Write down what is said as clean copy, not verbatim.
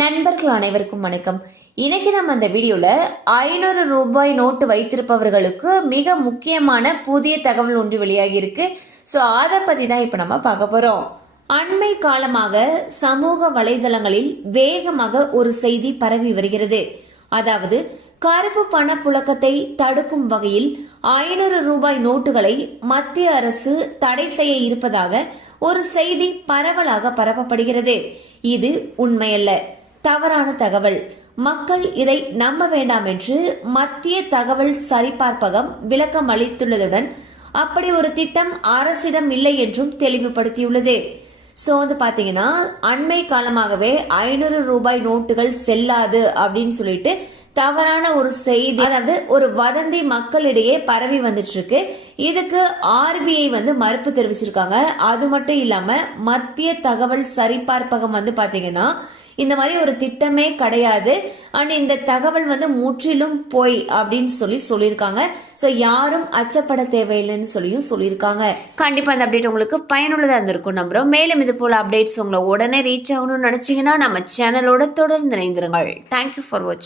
நண்பர்கள் அனைவருக்கும் வணக்கம். இன்னைக்கு நம்ம அந்த வீடியோல 500 ரூபாய் நோட்டு வைத்திருப்பவர்களுக்கு மிக முக்கியமான புதிய தகவல் ஒன்று வெளியாகி இருக்கு. ஸோ அதை பத்தி தான் இப்ப நம்ம பார்க்க போறோம். அண்மை காலமாக சமூக வலைதளங்களில் வேகமாக ஒரு செய்தி பரவி வருகிறது. அதாவது கருப்பு பண புழக்கத்தை தடுக்கும் வகையில் 500 ரூபாய் நோட்டுகளை மத்திய அரசு தடை செய்ய இருப்பதாக ஒரு செய்தி பரவலாக பரப்பப்படுகிறது. இது உண்மையல்ல, தவறான தகவல். மக்கள் இதை நம்ப வேண்டாம் என்று மத்திய தகவல் சரிபார்ப்பகம் விளக்கம் அளித்துள்ளதுடன் அப்படி ஒரு திட்டம் அரசிடம் இல்லை என்றும் தெளிவுபடுத்தியுள்ளது. ஸோ வந்து பாத்தீங்கன்னா அண்மை காலமாகவே 500 ரூபாய் நோட்டுகள் செல்லாது அப்படின்னு சொல்லிட்டு தவறான ஒரு செய்தி, அதாவது ஒரு வதந்தி மக்களிடையே பரவி வந்துட்டு இருக்கு. இதுக்கு ஆர்பிஐ மறுப்பு தெரிவிச்சிருக்காங்க. அது மட்டும் இல்லாம மத்திய தகவல் சரிபார்ப்பகம் பாத்தீங்கன்னா இந்த மாதிரி ஒரு திட்டமே கிடையாது அண்ட் இந்த தகவல் முற்றிலும் போய் அப்படின்னு சொல்லியிருக்காங்க. ஸோ யாரும் அச்சப்பட தேவையில்லைன்னு சொல்லியிருக்காங்க. கண்டிப்பா அந்த அப்டேட் உங்களுக்கு பயனுள்ளதா இருந்திருக்கும் நம்புறோம். மேலும் இது போல அப்டேட்ஸ் உங்களை உடனே ரீச் ஆகணும்னு நினைச்சீங்கன்னா நம்ம சேனலோட தொடர்ந்து இணைந்திருங்கள். தேங்க்யூ ஃபார் வாட்சிங்.